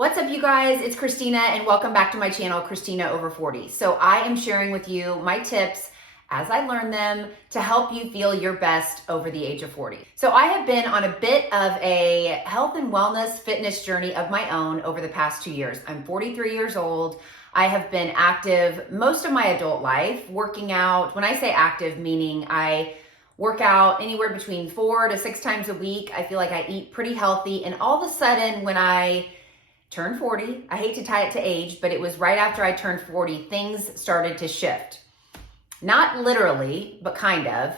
What's up, you guys? It's Christina and welcome back to my channel, Christina Over 40. So I am sharing with you my tips as I learn them to help you feel your best over the age of 40. So I have been on a bit of a health and wellness fitness journey of my own over the past 2 years. I'm 43 years old. I have been active most of my adult life, working out. When I say active, meaning I work out anywhere between 4 to 6 times a week. I feel like I eat pretty healthy. And all of a sudden, when I turned 40, I hate to tie it to age, but it was right after I turned 40, things started to shift. Not literally, but kind of.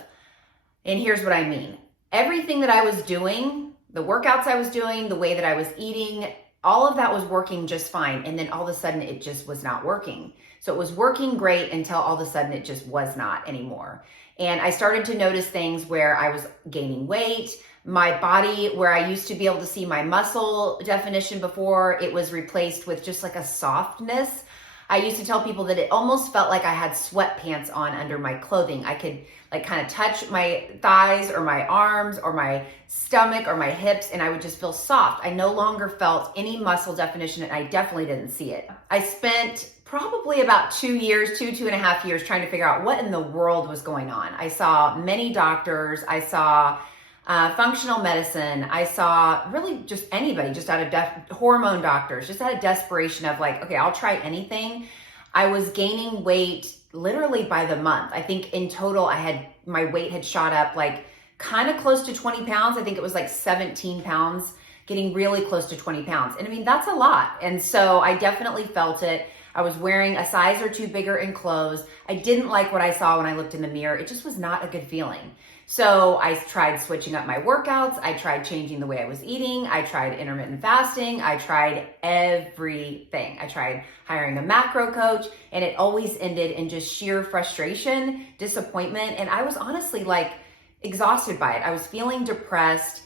And here's what I mean. Everything that I was doing, the workouts I was doing, the way that I was eating, all of that was working just fine. And then all of a sudden it just was not working. So it was working great until all of a sudden it just was not anymore. And I started to notice things where I was gaining weight. My body, where I used to be able to see my muscle definition before, it was replaced with just like a softness. I used to tell people that it almost felt like I had sweatpants on under my clothing. I could like kind of touch my thighs or my arms or my stomach or my hips and I would just feel soft. I no longer felt any muscle definition and I definitely didn't see it. I spent probably about 2 years, 2.5 years trying to figure out what in the world was going on. I saw many doctors. I saw functional medicine. I saw really just anybody, just out of hormone doctors, just out of desperation of like, okay, I'll try anything. I was gaining weight literally by the month. I think in total, my weight had shot up like kind of close to 20 pounds. I think it was like 17 pounds, getting really close to 20 pounds. And I mean, that's a lot. And so I definitely felt it. I was wearing a size or two bigger in clothes. I didn't like what I saw when I looked in the mirror. It just was not a good feeling. So I tried switching up my workouts. I tried changing the way I was eating. I tried intermittent fasting. I tried everything. I tried hiring a macro coach, and it always ended in just sheer frustration, disappointment. And I was honestly like exhausted by it. I was feeling depressed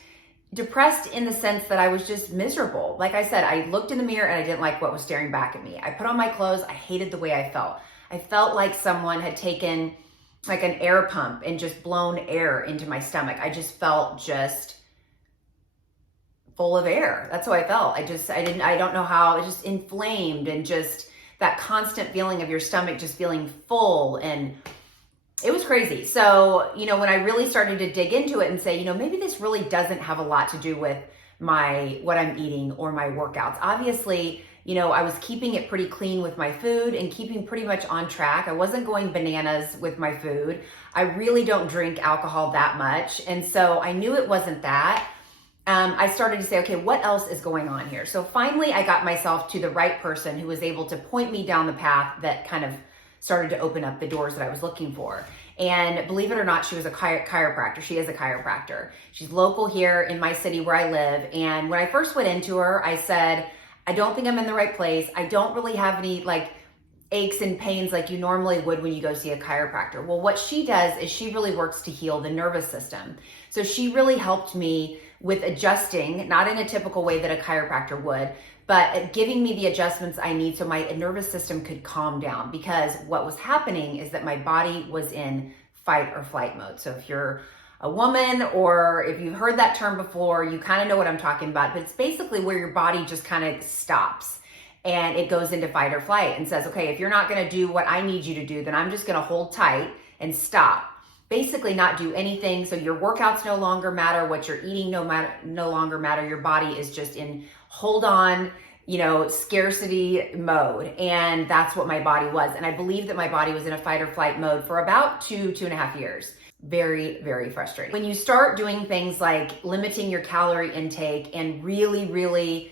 in the sense that I was just miserable. Like I said, I looked in the mirror and I didn't like what was staring back at me. I put on my clothes. I hated the way I felt. I felt like someone had taken like an air pump and just blown air into my stomach. I just felt just full of air. That's how I felt. I don't know how, it just inflamed and just that constant feeling of your stomach just feeling full, and it was crazy. So, when I really started to dig into it and say, maybe this really doesn't have a lot to do with what I'm eating or my workouts. Obviously, I was keeping it pretty clean with my food and keeping pretty much on track. I wasn't going bananas with my food. I really don't drink alcohol that much. And so I knew it wasn't that. I started to say, okay, what else is going on here? So finally, I got myself to the right person who was able to point me down the path that kind of started to open up the doors that I was looking for. And believe it or not, she was a chiropractor. She is a chiropractor. She's local here in my city where I live. And when I first went into her, I said, I don't think I'm in the right place. I don't really have any like aches and pains like you normally would when you go see a chiropractor. Well, what she does is she really works to heal the nervous system. So she really helped me with adjusting, not in a typical way that a chiropractor would, but giving me the adjustments I need so my nervous system could calm down, because what was happening is that my body was in fight or flight mode. So if you're a woman, or if you've heard that term before, you kind of know what I'm talking about, but it's basically where your body just kind of stops and it goes into fight or flight and says, okay, if you're not going to do what I need you to do, then I'm just going to hold tight and stop. Basically not do anything. So your workouts no longer matter, what you're eating no longer matter. Your body is just in hold on, scarcity mode. And that's what my body was. And I believe that my body was in a fight or flight mode for about 2.5 years. Very, very frustrating. When you start doing things like limiting your calorie intake and really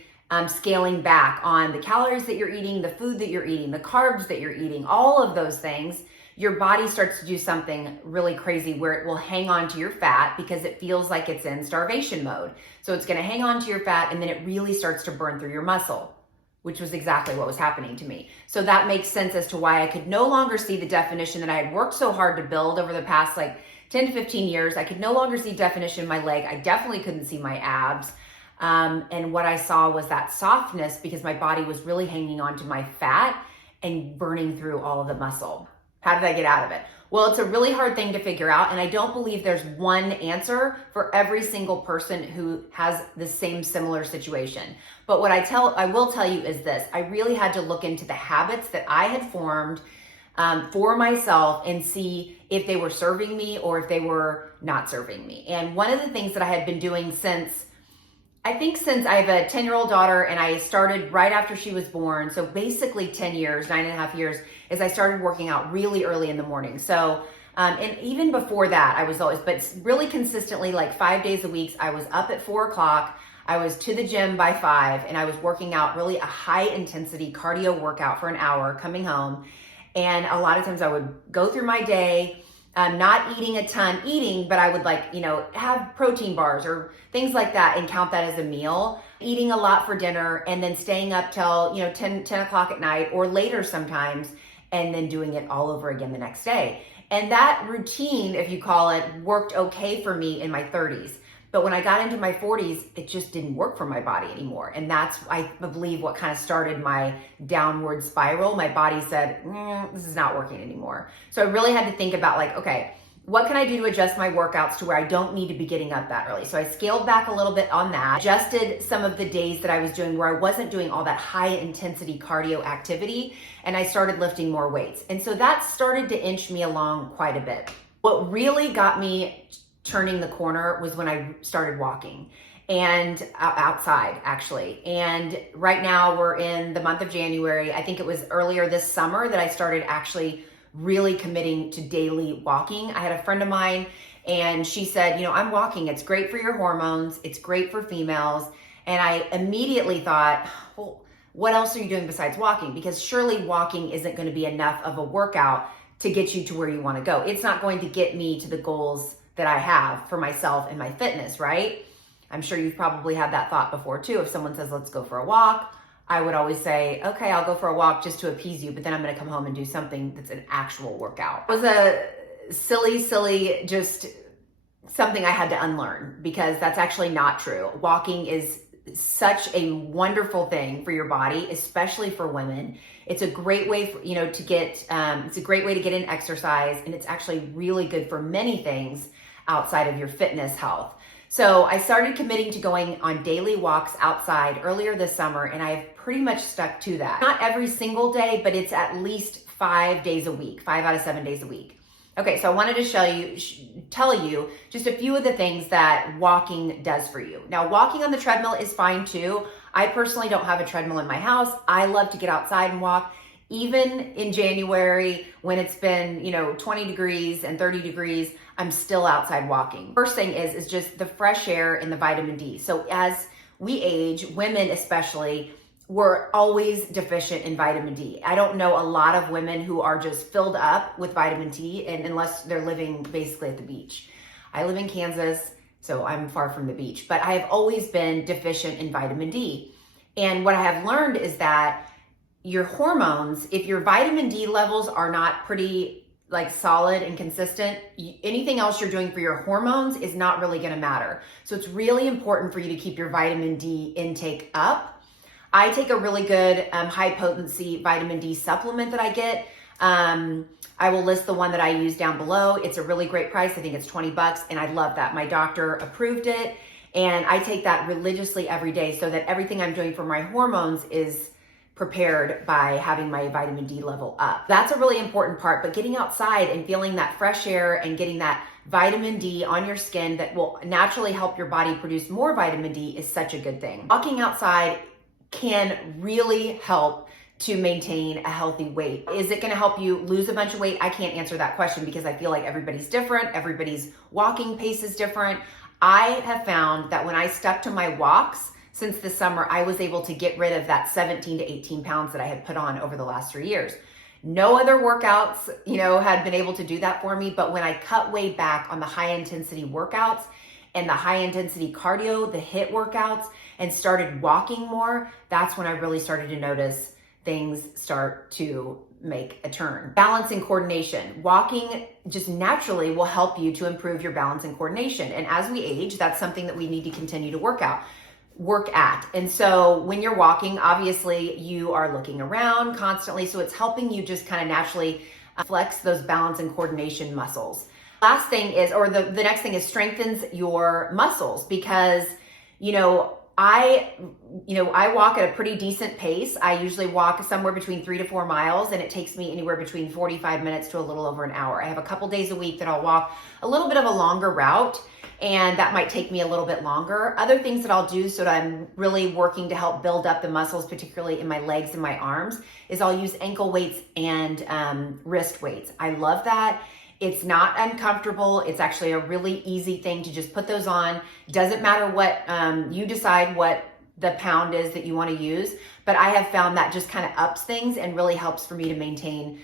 scaling back on the calories that you're eating, the food that you're eating, the carbs that you're eating, all of those things, your body starts to do something really crazy where it will hang on to your fat because it feels like it's in starvation mode. So it's going to hang on to your fat and then it really starts to burn through your muscle, which was exactly what was happening to me. So that makes sense as to why I could no longer see the definition that I had worked so hard to build over the past 10 to 15 years. I could no longer see definition in my leg. I definitely couldn't see my abs. And what I saw was that softness because my body was really hanging on to my fat and burning through all of the muscle. How did I get out of it? Well, it's a really hard thing to figure out, and I don't believe there's one answer for every single person who has the same similar situation. But what I will tell you is this: I really had to look into the habits that I had formed for myself and see if they were serving me or if they were not serving me. And one of the things that I had been doing since I have a 10-year-old daughter, and I started right after she was born. So basically 10 years, 9.5 years, is I started working out really early in the morning. So, and even before that, I was always, but really consistently, like 5 days a week, I was up at 4 o'clock. I was to the gym by 5, and I was working out really a high intensity cardio workout for an hour coming home. And a lot of times I would go through my day, not eating a ton, but I would have protein bars or things like that and count that as a meal, eating a lot for dinner, and then staying up till, 10 o'clock at night or later sometimes, and then doing it all over again the next day. And that routine, if you call it, worked okay for me in my 30s. But when I got into my 40s, it just didn't work for my body anymore. And that's, I believe, what kind of started my downward spiral. My body said, this is not working anymore. So I really had to think about okay, what can I do to adjust my workouts to where I don't need to be getting up that early? So I scaled back a little bit on that, adjusted some of the days that I was doing where I wasn't doing all that high intensity cardio activity, and I started lifting more weights. And so that started to inch me along quite a bit. What really got me turning the corner was when I started walking and outside actually. And right now we're in the month of January. I think it was earlier this summer that I started actually really committing to daily walking. I had a friend of mine and she said, I'm walking. It's great for your hormones. It's great for females. And I immediately thought, well, what else are you doing besides walking? Because surely walking isn't going to be enough of a workout to get you to where you want to go. It's not going to get me to the goals that I have for myself and my fitness, right? I'm sure you've probably had that thought before too. If someone says, let's go for a walk, I would always say, okay, I'll go for a walk just to appease you, but then I'm going to come home and do something that's an actual workout. It was a silly, just something I had to unlearn, because that's actually not true. Walking is such a wonderful thing for your body, especially for women. It's a great way for, to get, it's a great way to get in exercise, and it's actually really good for many things outside of your fitness health. So I started committing to going on daily walks outside earlier this summer, and I've pretty much stuck to that. Not every single day, but it's at least 5 days a week, 5 out of 7 days a week. Okay, so I wanted to tell you just a few of the things that walking does for you. Now, walking on the treadmill is fine too. I personally don't have a treadmill in my house. I love to get outside and walk. Even in January, when it's been, 20 degrees and 30 degrees, I'm still outside walking. First thing is just the fresh air and the vitamin D. So as we age, women especially, we're always deficient in vitamin D. I don't know a lot of women who are just filled up with vitamin D, and unless they're living basically at the beach. I live in Kansas, so I'm far from the beach, but I have always been deficient in vitamin D. And what I have learned is that your hormones, if your vitamin D levels are not pretty solid and consistent, anything else you're doing for your hormones is not really going to matter. So it's really important for you to keep your vitamin D intake up. I take a really good high potency vitamin D supplement that I get. I will list the one that I use down below. It's a really great price. I think it's $20, and I love that. My doctor approved it, and I take that religiously every day so that everything I'm doing for my hormones is prepared by having my vitamin D level up. That's a really important part, but getting outside and feeling that fresh air and getting that vitamin D on your skin that will naturally help your body produce more vitamin D is such a good thing. Walking outside can really help to maintain a healthy weight. Is it gonna help you lose a bunch of weight? I can't answer that question because I feel like everybody's different. Everybody's walking pace is different. I have found that when I stuck to my walks since the summer, I was able to get rid of that 17 to 18 pounds that I had put on over the last 3 years. No other workouts, had been able to do that for me. But when I cut way back on the high intensity workouts and the high intensity cardio, the HIIT workouts, and started walking more, that's when I really started to notice things start to make a turn. Balance and coordination. Walking just naturally will help you to improve your balance and coordination. And as we age, that's something that we need to continue to work at. And so when you're walking, obviously you are looking around constantly. So it's helping you just kind of naturally flex those balance and coordination muscles. Last thing is, or the next thing is strengthens your muscles because, I walk at a pretty decent pace. I usually walk somewhere between 3 to 4 miles, and it takes me anywhere between 45 minutes to a little over an hour. I have a couple days a week that I'll walk a little bit of a longer route, and that might take me a little bit longer. Other things that I'll do so that I'm really working to help build up the muscles, particularly in my legs and my arms, is I'll use ankle weights and wrist weights. I love that. It's not uncomfortable. It's actually a really easy thing to just put those on. Doesn't matter what, you decide what the pound is that you want to use, but I have found that just kind of ups things and really helps for me to maintain.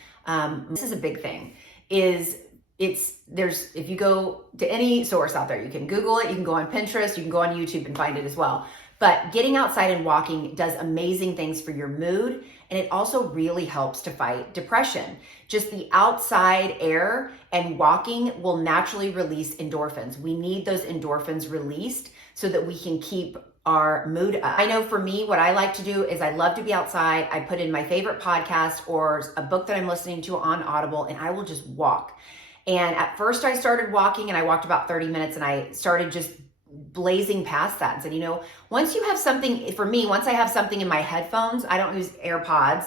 This is a big thing, if you go to any source out there, you can Google it, you can go on Pinterest, you can go on YouTube and find it as well. But getting outside and walking does amazing things for your mood, and it also really helps to fight depression. Just the outside air and walking will naturally release endorphins. We need those endorphins released so that we can keep our mood up. I know for me, what I like to do is I love to be outside. I put in my favorite podcast or a book that I'm listening to on Audible, and I will just walk. And at first I started walking and I walked about 30 minutes and I started just blazing past that and said, once you have something, for me, once I have something in my headphones, I don't use AirPods.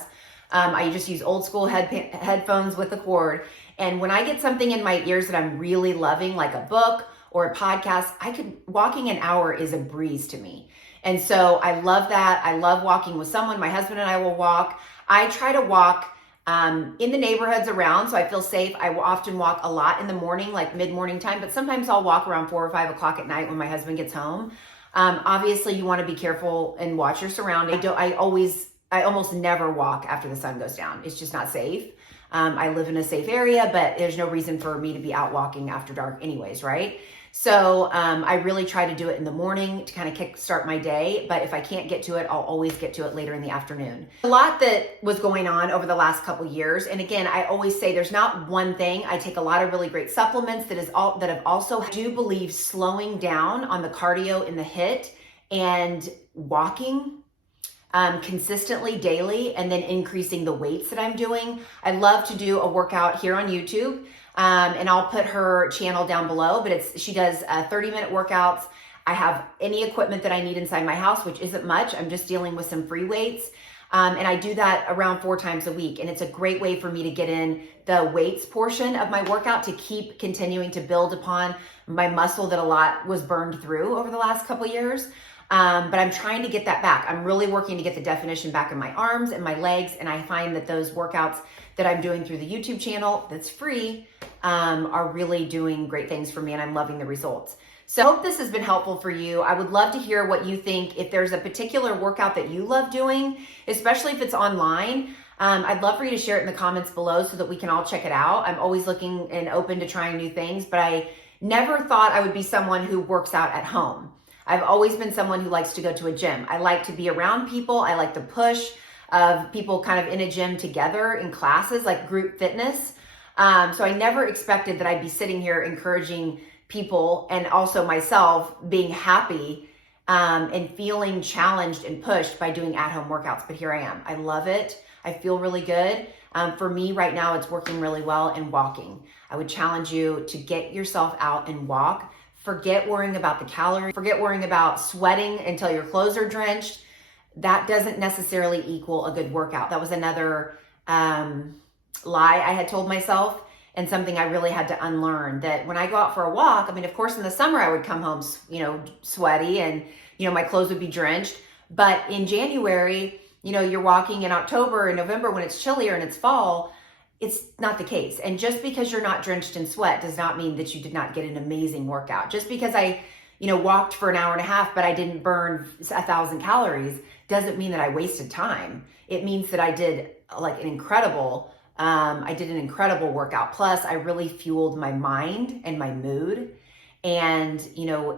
I just use old school headphones with the cord. And when I get something in my ears that I'm really loving, like a book or a podcast, walking an hour is a breeze to me. And so I love that. I love walking with someone. My husband and I will walk. I try to walk in the neighborhoods around, so I feel safe. I will often walk a lot in the morning, like mid-morning time, but sometimes I'll walk around 4 or 5 o'clock at night when my husband gets home. Obviously, you want to be careful and watch your surroundings. I almost never walk after the sun goes down. It's just not safe. I live in a safe area, but there's no reason for me to be out walking after dark anyways, right? So I really try to do it in the morning to kind of kickstart my day. But if I can't get to it, I'll always get to it later in the afternoon. A lot that was going on over the last couple years. And again, I always say there's not one thing. I take a lot of really great supplements that have also, I do believe, slowing down on the cardio in the HIIT and walking consistently daily, and then increasing the weights that I'm doing. I love to do a workout here on YouTube. And I'll put her channel down below, but she does 30-minute workouts. I have any equipment that I need inside my house, which isn't much. I'm just dealing with some free weights. And I do that around 4 times a week. And it's a great way for me to get in the weights portion of my workout to keep continuing to build upon my muscle that a lot was burned through over the last couple years. But I'm trying to get that back. I'm really working to get the definition back in my arms and my legs. And I find that those workouts that I'm doing through the YouTube channel that's free are really doing great things for me, and I'm loving the results. So I hope this has been helpful for you. I would love to hear what you think. If there's a particular workout that you love doing, especially if it's online, I'd love for you to share it in the comments below so that we can all check it out. I'm always looking and open to trying new things, but I never thought I would be someone who works out at home. I've always been someone who likes to go to a gym. I like to be around people. I like the push of people kind of in a gym together in classes, like group fitness. So I never expected that I'd be sitting here encouraging people and also myself being happy and feeling challenged and pushed by doing at-home workouts. But here I am. I love it. I feel really good. For me right now, it's working really well in walking. I would challenge you to get yourself out and walk. Forget worrying about the calories. Forget worrying about sweating until your clothes are drenched. That doesn't necessarily equal a good workout. That was another lie I had told myself, and something I really had to unlearn, that when I go out for a walk, I mean, of course, in the summer I would come home, sweaty and, my clothes would be drenched. But in January, you're walking in October and November when it's chillier and it's fall, it's not the case. And just because you're not drenched in sweat does not mean that you did not get an amazing workout. Just because I, walked for an hour and a half, but I didn't burn 1,000 calories doesn't mean that I wasted time. It means that I did an incredible workout. Plus, I really fueled my mind and my mood. And,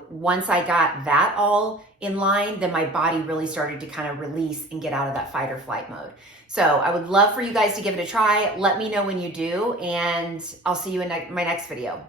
once I got that all in line, then my body really started to kind of release and get out of that fight or flight mode. So I would love for you guys to give it a try. Let me know when you do, and I'll see you in my next video.